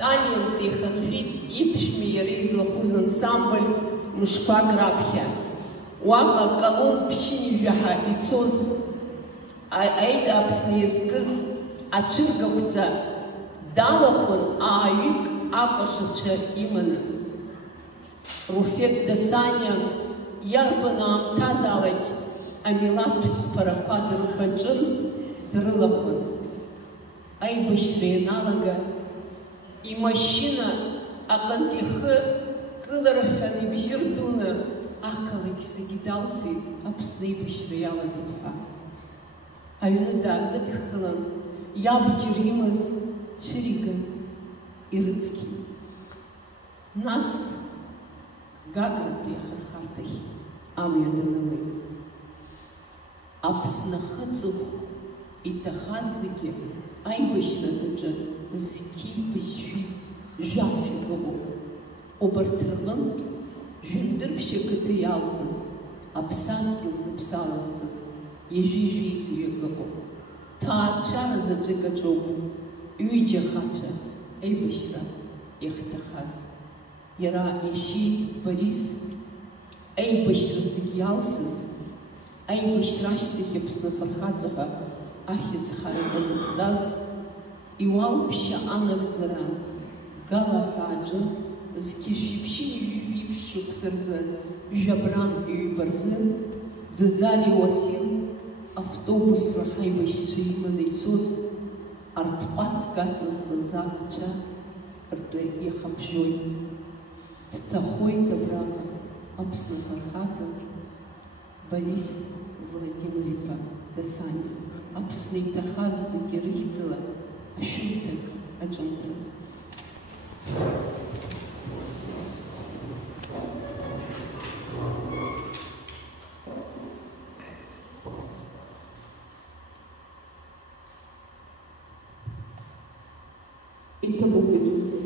Танин ихынҳәит иԥшәма иара излахәыз ансамбль мышқәак раԥхьа. Уаҟа Колумб ԥшьынҩажәаҳа ицоз аид Аԥсны иазкыз аҽыргақәҵа далахәын ааҩык акәашацәа иманы. Рауфа Дасаниа иарбан аамҭазаалак амилаҭтә қәԥарақәа дырхаҿын, дрылахәын. Аибашьра ианалага имашьына аҟынтә ихы кылырҳәҳәаны ибжьы рдуны ақалақь зегьы далсит Аԥсны аибашьра иалагеит ҳәа. Аҩны даакыдххылан, иабџьар имаз цәыриган ирыцқьит. Нас Гагратәи ахырхарҭахь амҩа данылеит. Аԥсны ахыҵыхә иҭахаз зегьы аибашьраҿы зқьи-бызшәи жәафҩык ыҟоуп. Убарҭ рҟынтә жәындырԥшьа қыҭа иалҵыз, аԥсадгьыл зыԥсалазҵаз ижәи-жәи зҩак ыҟоуп. Ҭаацәара заҵәык аҿоуп ҩыџьа ахацәа аибашьра иахьҭахаз. Иара ишьит Борис аибашьра зегьы иалсыз, аибашьра ашьҭахь Аԥсны афырхаҵа ҳәа ахьӡ харак зыхҵаз, иуалԥшьа анагӡара галаҳәааҿы зқьышәиԥшьи шықәса рзы жәабран ҩба рзы Ӡаӡари Уасил автобусра ҳаибашьцәа иманы ицоз арҭҟәацк ацызҵаз ахәцәа ртәы иахаԥжәоит. Дҭахоит абраҟа Аԥсны афырхаҵа Борис Владимирович Дасаниа. Аԥсны иҭахаз зегьы рыхьӡала ашәымҭак аҿымҭраз. Итого ведутся.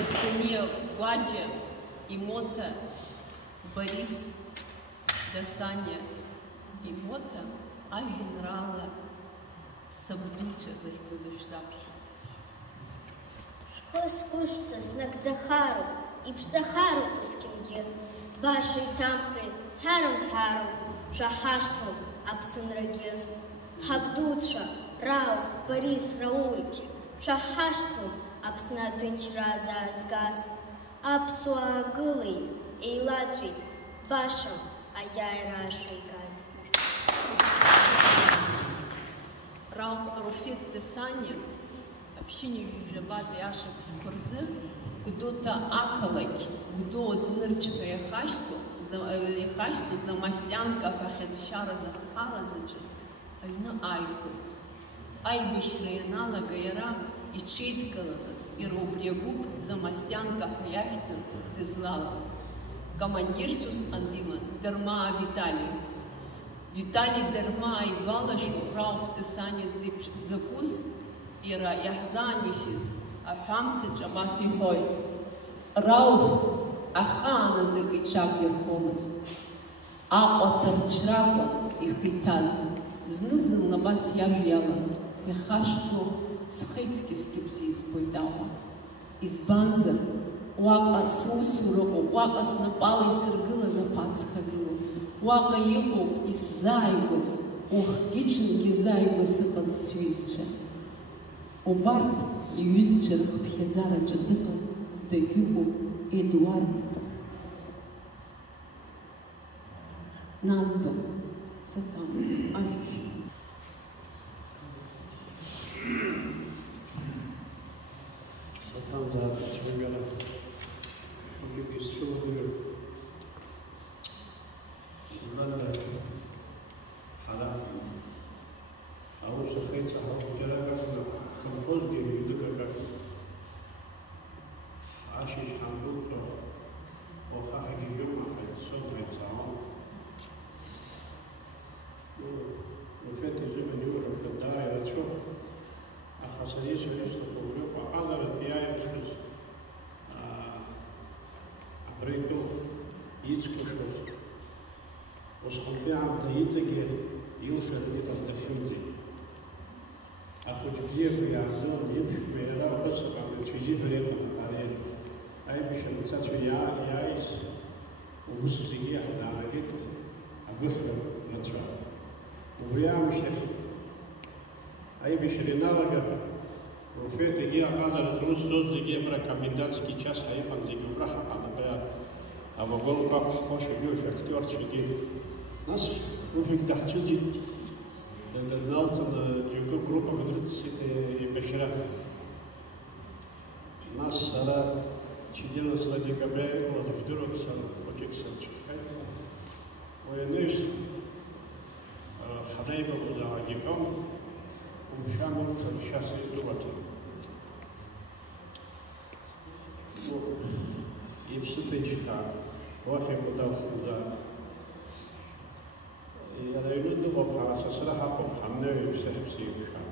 Дасаниа Гуаджа и мота Борис Дасаниа и мота генерала Сабдуча за Хтудышзапша. Скушца снак Захару и Пшахару Пускинге, вашей тамхой Харам Шахашту Апсанраге, Хабдуча, Рауф, Борис, Рауль, Шахашту Апсна Тынчра Зазгаз, Апсуа Гылый, Эйладжи, Вашам, Аяйра Шейгаз. Рауф Дасаниа общение Южабада Яша Бскурзы, Гудота Акалаки, Гудо Цнырчка Яхашту, за Мастянка Хахетшара Захкала Зачи, Айна Айху. Айбышрайнала Гайра и Чейткала и Рубрегуб за Мастянка Хаяхтин Дизлалас. Командир Сус Андима Дарма Виталий. Виталий Дарма и Галашу Рауф Дасаниа Закус Ира Яхзанишис Ахамты Джабаси Хой. Рауф Ахана Закичак Верховост. Отарчрака и Хитаз. Знызын на вас являла. Яхашцу схейцки скипси спойдала. Из банза Уака сусуроко, Уака снапала и сыргыла за пацхагылу. Уака его из зайгос, ох, гичинги зайгосы свизча. Обарт и юзчерах пхедзара джадыка, да югу Эдуард. Нандо, сатамас, амиш. Там за ребята, какие силы были, надо халат, а вот сахайца, вчера как на комфорте виду как ашиш хамдук, оха агиюма, самом. В этой зиме не уже когда я рачу, а хасадис есть такое, показывает я через апрейду ицкушос. Осколфиам таитаге илшер митам тафюзи. А хоть где бы я взял, не примера, просто как чизи бред на паре. А я пишу, кстати, я из Гугуцы Джикирба, а выхлеб начал. Увиам шеф. Ай бишриналага, профет иги аказар трус соз иги бра комендантский час хайпан иги браха панабра, а вогол пап хош иги актер чиги. Нас уфик дахчиди. Далтон джиго группа мадридские и бешра. Нас сара 14 декабря вот в Дюрокса почекса чхай. Ой, неш хадайба буда агикам. Шамил сейчас и думать. И все тычка. Вообще Гудаутского. И я даю думаю, что сразу помню все шаг.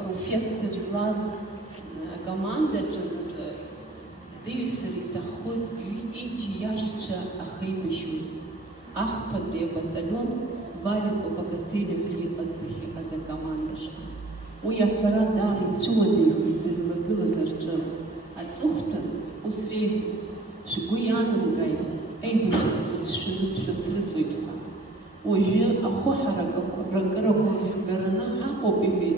Руфет Дезлаз команда Дивисари Таход Инчи Яшча Ахейбишус Ахпаде батальон Валик обогатили аздахи аза командашка. Уя парадари чудихи дизлагила зарча. А цухтан усрей шгуянам гай эйбишис швис швицрицуйка. Ое ахохарага ракарабу гарана хапобиби.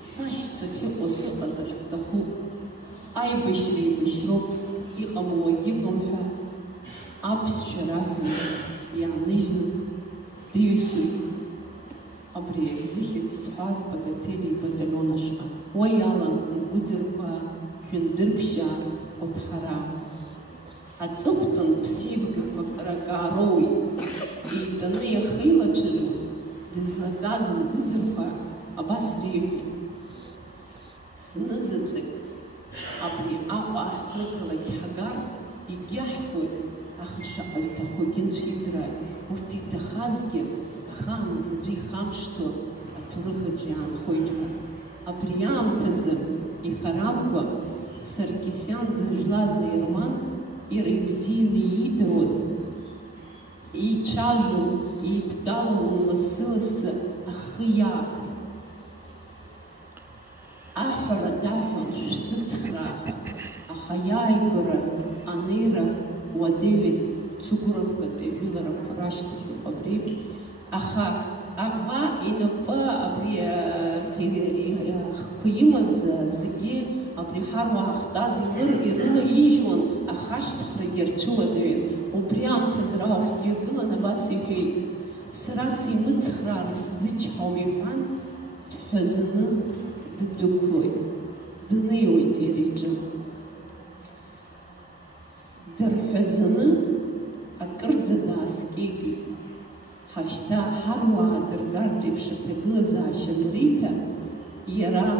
Сашцухи осы азарстаху. Айбишри бишроб и амлоги гамха. Абсшараби янижни. Дивисуй, абри зихит схаз богатели батальонашка. Уаялан Гудзерба, Пендырпша от Хара. Ацоптан псивк рагарой и данные хила через дизлагазан Гудзерба абасриви. Сназыцик, абри апа лыкалаки хагар и гяхкуй ахша альтахугин чиграй. Урти тахазги, хан заджи хамшто, а турыха джиан хойдва. А приям тазы, и Шьапсиан зажлаза Ирман, Ирыбзин и Идрос, и Чалу, и Тдалу ласылась Ахиях. Ахара дахан Шсыцхра, Ахаяйгора, Анира, Уадевит, Цукуровка, Девилара, Параштахи, Пагреб, Аха, Ага, и напа, Хуимаз, Зиги, Абрихарва, Ахтаз, и Рула Ижон, Ахаштахра, Герчуадевит, Упрям Тазрауф, Дюгила, Набасихи, Сраси Мыцхрар, Зичхауиван, Хазаны, Дукой, Днеой Дирижан. Дерхазаны, Акырдзадаскиги, Хашта Харва, Дергардивша, Теглаза, Шанрита, Яра,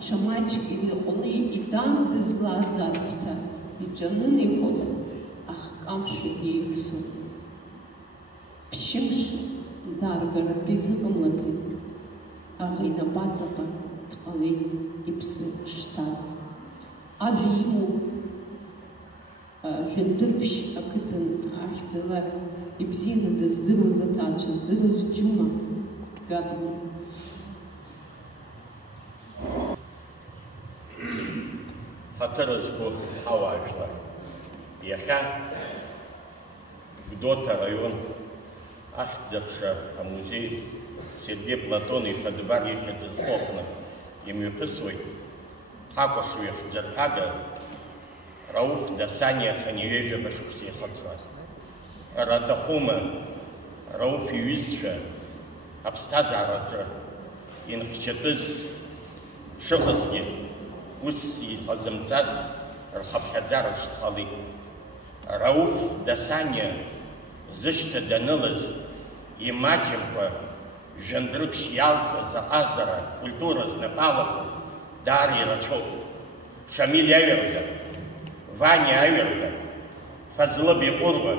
Чамачки, Лихоны, и Дан Дезлазарта, и Джанын Хос, Ахкамшики Иксу. Пшимш, Даргара, Безакамлади, Агина Бацака, Ткалит, Ипсы, Штаз. Авиму, Фендерпш, Акытын, Ахтела, Ипсина, Дездыру Затанша, Здыру Джума, Гадму. Хатырызку Хаважла. Яха, Гудота район, Ахтзапша, музей, Сергей Платон и Хадбар Ехатзапна, им писвой, Хакошу Ехатзапхага, Рауф Дасаниа Ханевежа Башукси Хацрас. Радахума, Рауф Юизша, Абстазараджа, Инхчатыз, Шухазги, Усси Хазамцаз, Рхабхадзаров Штхали. Рауф Дасаниа, Зышта Данылыз, Имачемпа, Жандрык Шьялца, Заазара, Культура Знапалаку, Дарья Рачов, Шамиль Аверда, Ваня Аверда, Фазлоби Урва,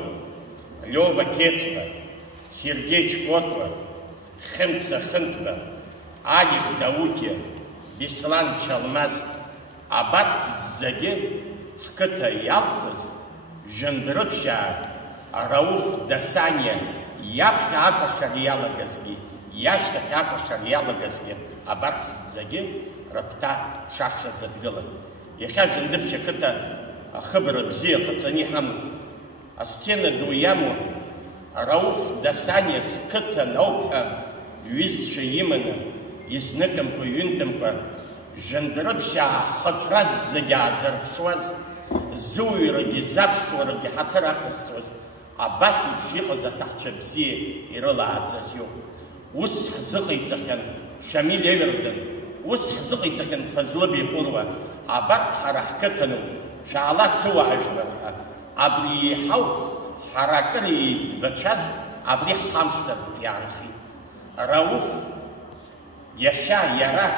Лёва Кецка, Сергей Чкотва, Хымца Хынтна, Алик Даутия, Беслан Чалмаз, Абат Заге, Хката Ялцас, Жандрыкша, Рауф Дасаниа, Япка Ака Шарьяла Газги, Яшка Ака Шарьяла Газги, Абат Заге, Рапта Шаша Задгала. Яха Жандыпша Ката Хабра Бзия Пацани Хаму, а сцена Дуяму, Рауф Дасаниа Ската Наупха, Юизша Имана, Изныком по Юнтампа, Жандрыкша Хатраз Загязар Шваз, Зуираги, Запсураги, Хатаракасваз, Абаси Пшиха за Тахчабзи и Рыладзазю. Ус Хзыхайцахан, Шамиль Эверден, Ус Хзыхайцахан Фазлоби Курва, Абат Харахкатану, Шаала Суа Ажнарха, Абли Хау, Харакари Цбачаз, Абли Хамштар Пьянхи. Рауф Яша Яра,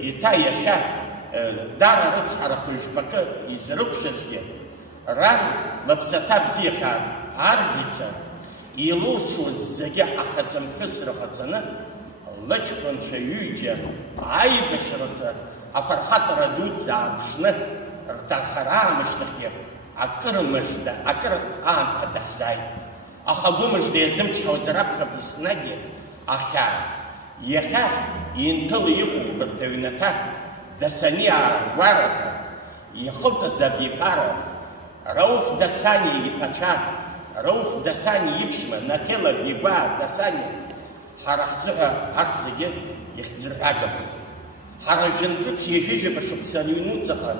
Ита Яша, Дара Рыцхара Кульшбака из Рукшевски, Ран Лапсата Бзиха Ардица, и лучше Заге Ахацам Писра Хацана, Лачканша Юджа, Айбешрата, Афархацара Дудза Пшна, Ртахарамышнахе, Акырмышда, Акыр Анта Дахзай, Ахагумышда Язымчхаузарабха Биснаги, Аха, Яха, Интыл Иху Бартавината, Дасаниа Гуарата, Яхоца Забипара, Рауф Дасаниа и Пача, Рауф Дасаниа Ипшма, Натела Бигва Дасаниа, Харахзыга Арцеге, Ихтзирагабу. Харажентрык Ежижа Башуксалюнуцаха,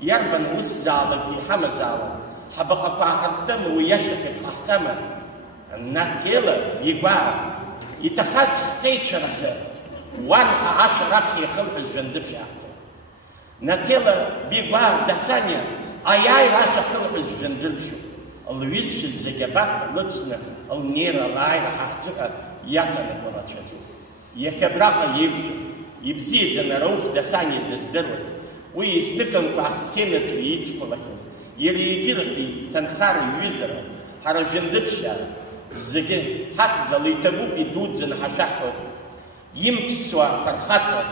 Ярбан Уссала, Пихамазала, Хабахапахартама, Уяшахет Хахтама, Натела Бигва, и Тахат Хцейчарза, Ван Ааш Рабхи Хылхаз Вендыбшахта. Натела Бигва Дасаниа, Аяй Раша Хылхаз Вендыбшу, Луизши Загабахта, Лыцна, Алнира Лайра Хахзуха, Яцана Курачаджу. Якабраха Евжев, Ибзиджана Рауф Дасаниа Дездерлас, Уизныкам Касценату Яйцкулахаз, Ереидирахи Танхара Юизера, Харажендыбша, Заге Хатза Лейтагуб и Дудза на Хашахтот, Импсуа Фархаца,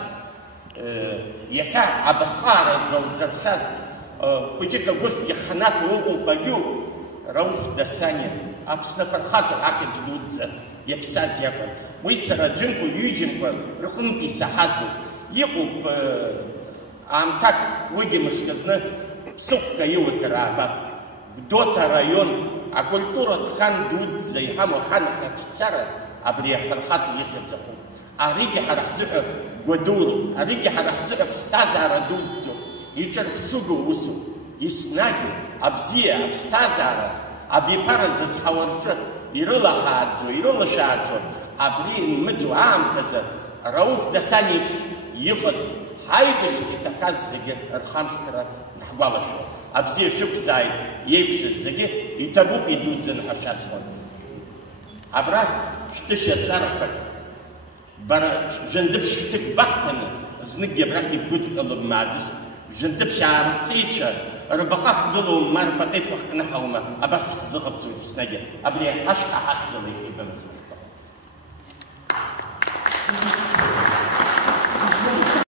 яка абасара залзарсаз кучика гостки ханат логу пагю Рауф Дасаниа Аԥсны фархаҵа ақьаҿ дуӡӡа иаԥсаз иакәын. Уи сара џьынқәа ҩыџьынқәа рҟынтә исаҳазоуп. Иҟоуп аамҭак уигьы мышкызны ԥсыхәка иуазар аабап. Гудота раион акультуратә хан дуӡӡа иҳамоу аханахьатәцара абри афархаҵа ихьӡахоуп. Аригьы ҳара ҳзыҳәа гәадуроуп, аригьы ҳара ҳзыҳәа ԥсҭазаара дуӡӡоуп. Иҿырԥшыгоу усуп. Еснагь абзиа, аԥсҭазаара абиԥара зызҳауа рҿы ирылаҳааӡо, ирылашааӡо абри инмыӡуа аамҭазы Рауф Дасаниа еиԥш иҟаз ҳаибашьра иҭахаз зегьы рхамшҭра ҳгәалашәоит. Абзиа шәықәзааит иеиԥшыз зегьы иҭабуп идуӡӡаны ҳәа шәасҳәон. Абра шәҭышьацәарақәак бара жәындыԥшь шәҭык бахҭаны зныкгьы абрахь ибгәыдҟьало бмааӡыст. Жәындыԥшь аарҵеицәа рбаҟа ҳгылоу ма рпатеҭқәа ҳкнаҳаума, абас ҳзыҟабҵоит еснагьы. Абри ашҟа ҳахьӡала иҳибамызт.